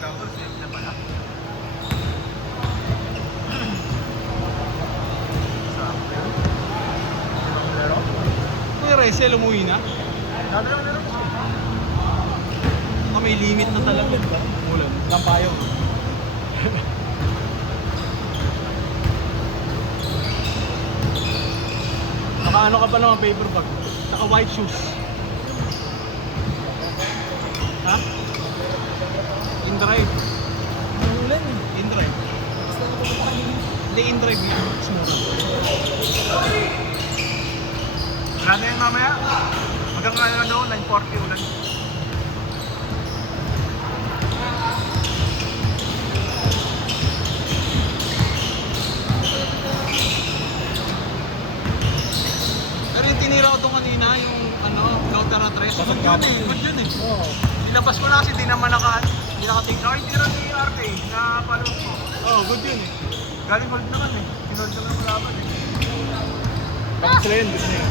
Tapos yun na pala. Sakto yun. Ibang laro. Kuya Resel, umuwi na. Dami lang laro. May limit na talaga. Ulan. Lampayo. Naka-ano ka pa naman, paper bag. Naka-white shoes. Ha? In-drive. Ulan eh. In-drive. Gusto ko pumunta kanina. Hindi, in-drive yan. Smooth. Wala na yan mamaya. Hanggang nga lang daw, 9:40 ulan. Pero yung tinira ko doon kanina, yung ano, Lautaro 3. Good yun eh. Good yun eh. Oo. Nilabas ko na kasi di naman hindi nakatingin. Oh, hindi rin ni RK na palong ko. Oh, good yun eh. Galing hold naman eh. Kinold naman ang laban eh. Bakit sila yun? Good na yun.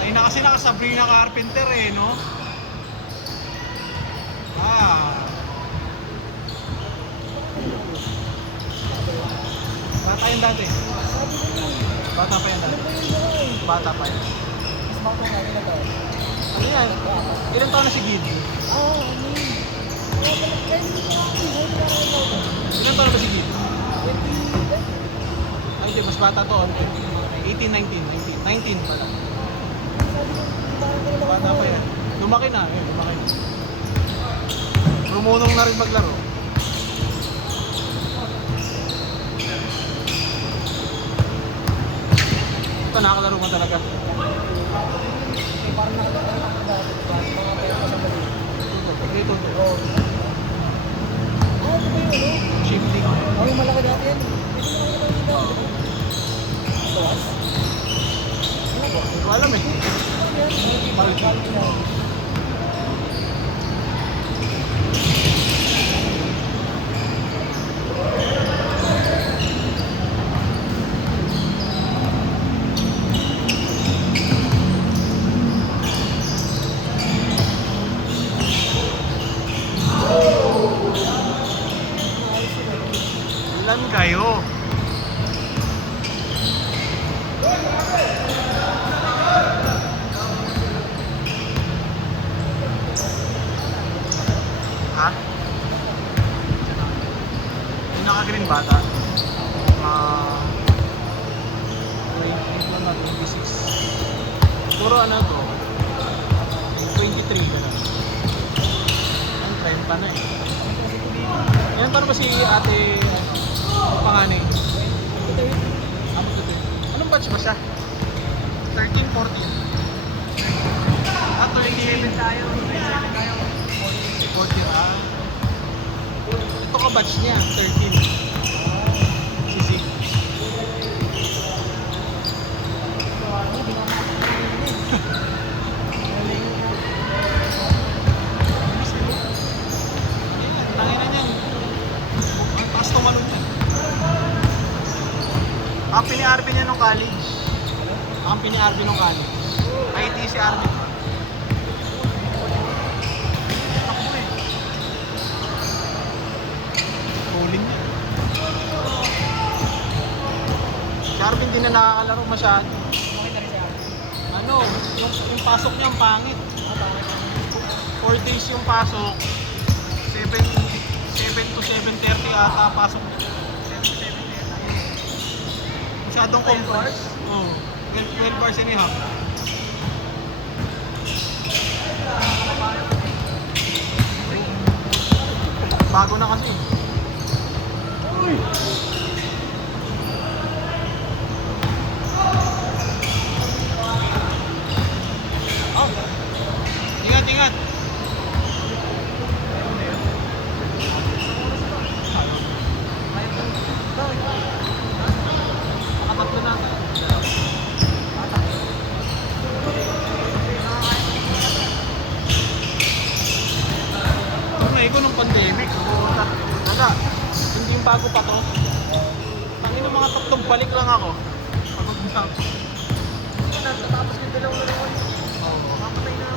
Ay na kasi naka Sabrina Carpenter eh, no? Bata yun dati. Bata pa yan dati. Bata pa yan. Mas baka nga nila to. Ano yan? Ilang taon na si Gid? Oo, ano yun? Ilang taon na ba si Gid? Ay, hindi. Mas bata to. 18, 19. 19 pala. Bata pa yan. Lumaki na. Eh, lumaki na. Rumunong na rin maglaro. Ito, nakakalaro mo talaga. Parang nakakita ko dati. Mga pera ko sa balik. Dito. Oo. Ah, ito ba yun, ano? Shifting. Oh, yung malaki dati yan. Ito na ako nakakita. Tuwas. Ano ba? Hindi ko alam eh. Balik yan. Ilan kayo? Ha? Yung naka-green bata? 26. Puro ano to? 23 gano'n. Ang 30 na eh. Yan pa ba si ate panganay? Anong batch ba siya? 13, 14. Ah, 27 tayo. 14 ah. Ito ka batch niya, 13. Si Zig. Tangina niyan. Ang taas tumalon niyan. Ang pini-RP niya nung college. Ang pini-RB nung college. IT si RP. Ako eh. Rolling niya. Si Arvin din na nakakalaro masyado. Makita rin siya. Ano, yung pasok niya ang pangit. 4 days yung pasok. 7 to 7:30 ata pasok niya. 7 to 7:30. Masyadong compressed. Oo. 12 hours and a half. Bago na kasi. Uy! Oh. Ingat, ingat. Nakatatlo na. Tunay ko nung pandemic. Nada, hindi yung bago pa to. Tangin ng mga tatlong balik lang ako. Pagod na ako. Tapos yung dalawang lalawan. Oo. Makapatay na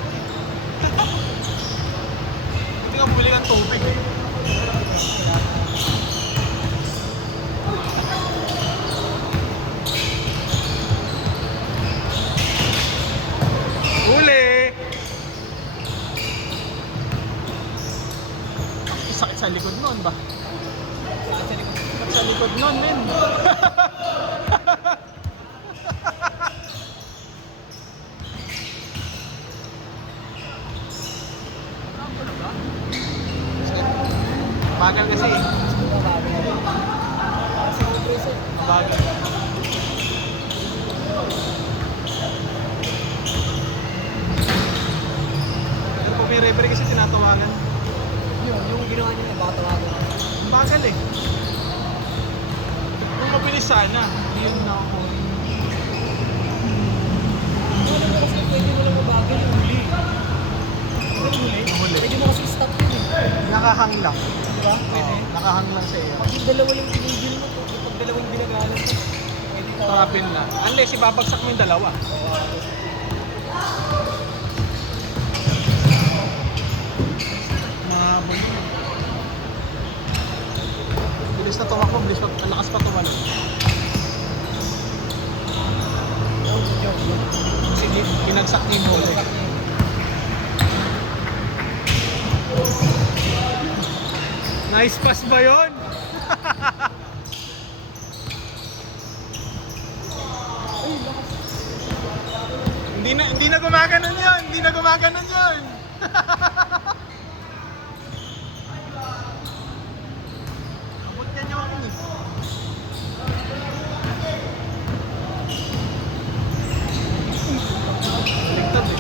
Huli! Sakit sa likod nun ba? Sakit sa likod nun, men. Bagal kasi. Bagal. Kung may referee kasi tinatawagan. Yung ginawa niya, baka tawagan. Ang bagal eh. Kung mabilis sana, hindi yun nakakuha. Ano mo kasi pwede mo lang mabagal yung huli. Yung huli? Huli. Pwede mo kasi stop yun eh. Nakahang lang. Di ba? Pwede. Nakahang lang sa iyo. Pag yung dalawa yung pinigil mo, pag dalawa yung binagalan mo, pwede ka. Trapin na. Unless ibabagsak mo yung dalawa. Mahabol. Bilis na tumakbo, bilis pa, ang lakas pa tumalo. Kasi pinagsak niya yung huli. Nice pass ba yun? Hindi na gumaganon yun! Hindi na gumaganon yun! Abot niya niyo ako eh. Baligtad eh.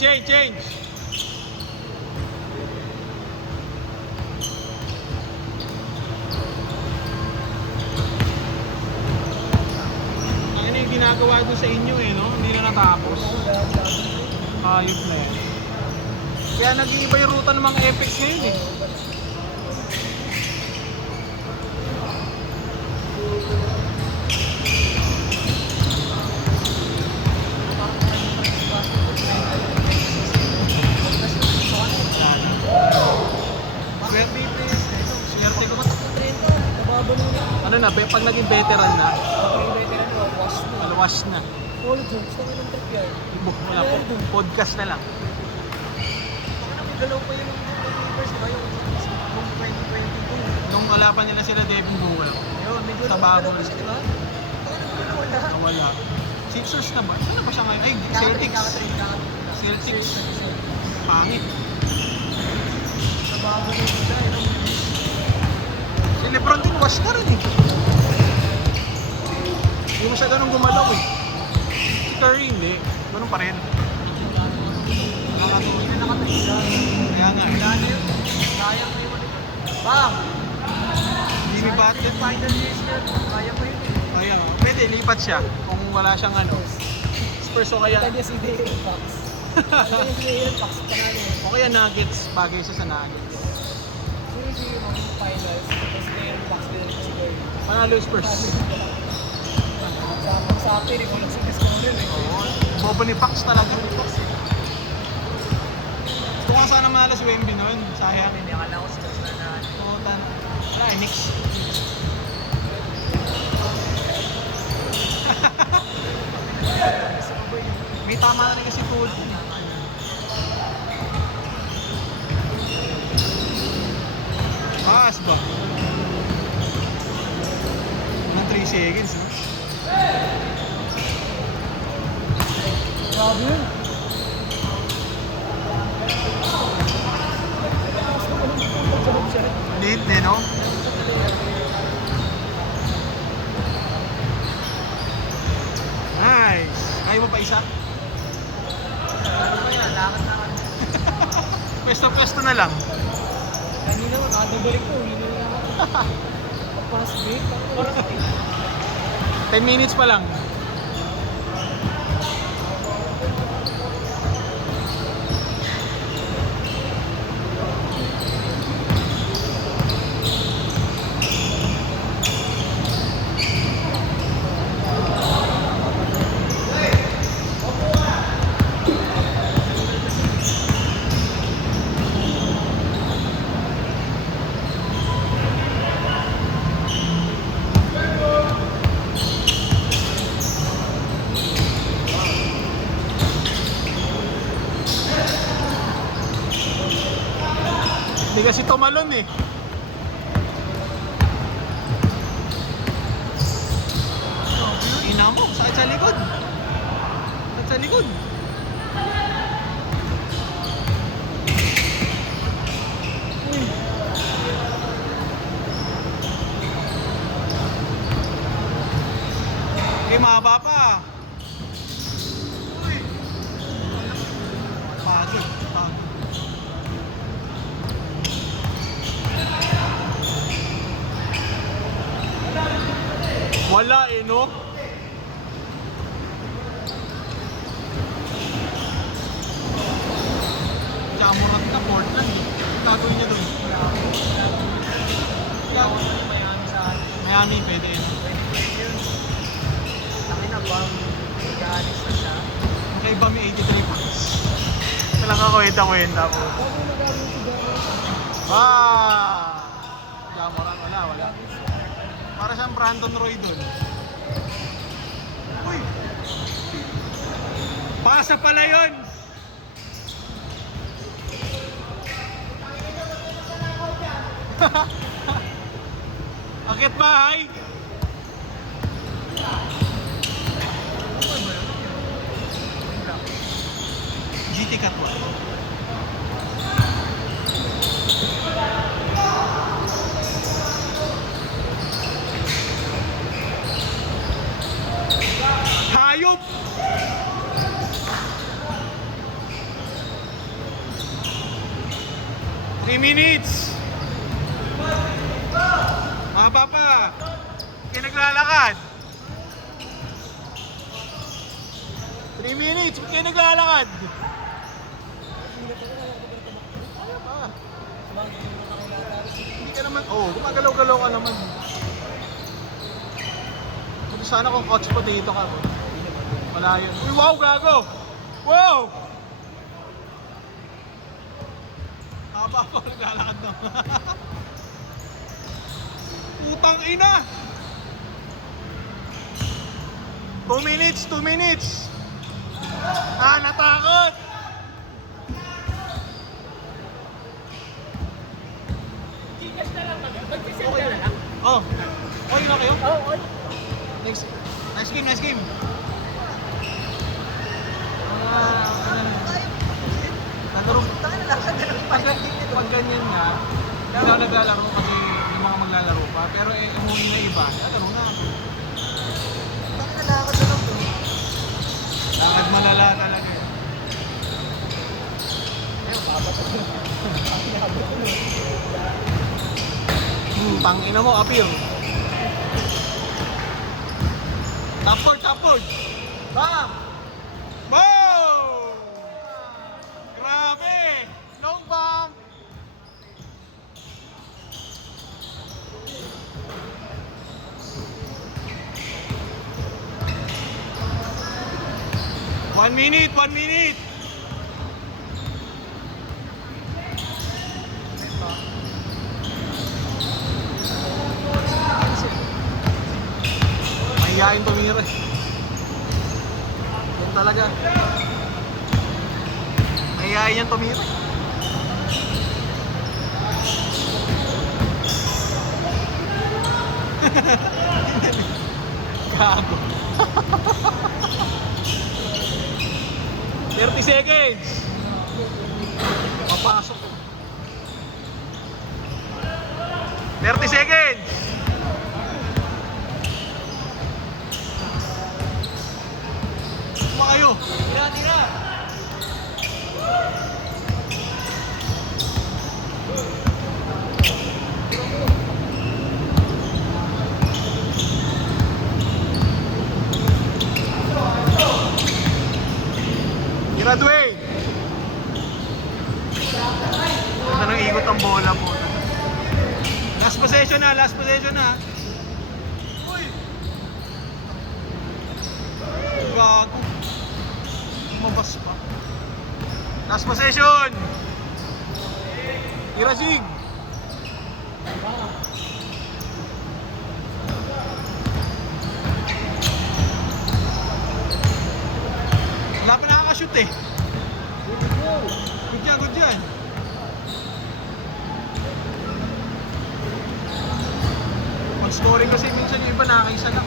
Change! Ano yung ginagawa doon sa inyo eh, no? Hindi na natapos. Ayop na yan. Kaya nag-iiba yung ruta ng mga Apex ngayon eh. Swerte ko. Ano na, pag naging veteran na, malwas na. Wala po, podcast na lang. Dalaw pa yun ng Clippers, diba? Yung 2022. Nung kalapan niya na sila Devin Booker, Yun, medyo sa bago. dalaw pa siya, diba? Wala. Nawala. Sixers na ba? Saan na ba siya ngayon? Ay, Celtics. Celtics. Pangit. Sa bago rin siya, Si Lebron din, wash na rin eh. Hindi mo siya ganun gumalaw eh. Si Curry hindi. Ganun pa rin. nakatuloy na nakatayo. Kaya nga. Wala na yun. Sayang na yun. Bam! Jimmy Butler. Final years niya, kaya pa yun eh. Kaya nga. Pwede, lipat siya. Kung wala siyang ano. Spurs o kaya. Kanya si De'Aaron Fox. Kanya si De'Aaron Fox, panalo. O kaya Nuggets. Bagay siya sa Nuggets. Kung si yung mga finals, tapos De'Aaron Fox din si Curry. Panalo yung Spurs. Sa akin, ikaw lang sa scorer eh. Oo. Bobo ni Fox talaga. Gusto ko sana manalo si Wemby noon. Sayang. Hindi, akala ko Spurs na na. Oo, wala eh, Knicks. May tama na rin kasi tuhod ko. Maas ba? Mga 3 seconds, no? Grabe yun. Late din, no? Nice! Ayaw mo pa isa? Pwesto-pwesto na lang. Kanina, nakadabalik ko. Hindi na lang ako. Pagparas break, parang 10 minutes pa lang. Hindi kasi tumalon eh. Ina mo, sakit sa likod. Sakit sa likod. Eh, mahaba pa. Uy. Pagod, pagod. Wala eh, no? Jamoran ka, Portland eh. Gagawin niya dun. Miami sa atin. Miami, pwede yun. Pwede yun. Laki na bang mag-aalis na siya. Kay iba may 83 points. Walang kakwenta-kwenta po. Bago mag-aalis si Gomez. Jamoran, wala. Para siyang Brandon Roy dun. Uy! Pasa pala yun! Akit bahay! GT Catwalk. Hayop! Three minutes! Mahaba pa! Hindi naglalakad! 3 minutes! Ba't kayo naglalakad? Kaya pa! Hindi ka naman... Oh, gumagalaw-galaw ka naman. Buti sana kung couch potato ka. Wala yun. Uy, wow! Gago! Wow! Haba pa naglalakad na. Putang ina! 2 minutes! 2 minutes! Natakot! Okay na lang? Oh. Okay na kayo? Oo, oy. Next game, next game. Nagkaroon. Pag ganyan na, hindi ako naglalaro kasi yung mga maglalaro pa. Pero umuwi na iba, naglalaro na. Lakad na lang bro. Lakad malala talaga. Tangina mo, appeal. Top forward. Bam! Boom! Grabe! Long bump! One minute! Mahihayin tumira. Yan talaga. Mahihayin yan tumira. Gago. 30 seconds. Papasok. 30 seconds. Kayo. Tira. Graduate. Ito nang ikot ang bola po. Last possession na. Uy. Gago. Mabas pa. Last possession. Irasig. Wala pa nakakashoot eh. Good yan. Ang scoring kasi minsan yung iba nakakaisa lang.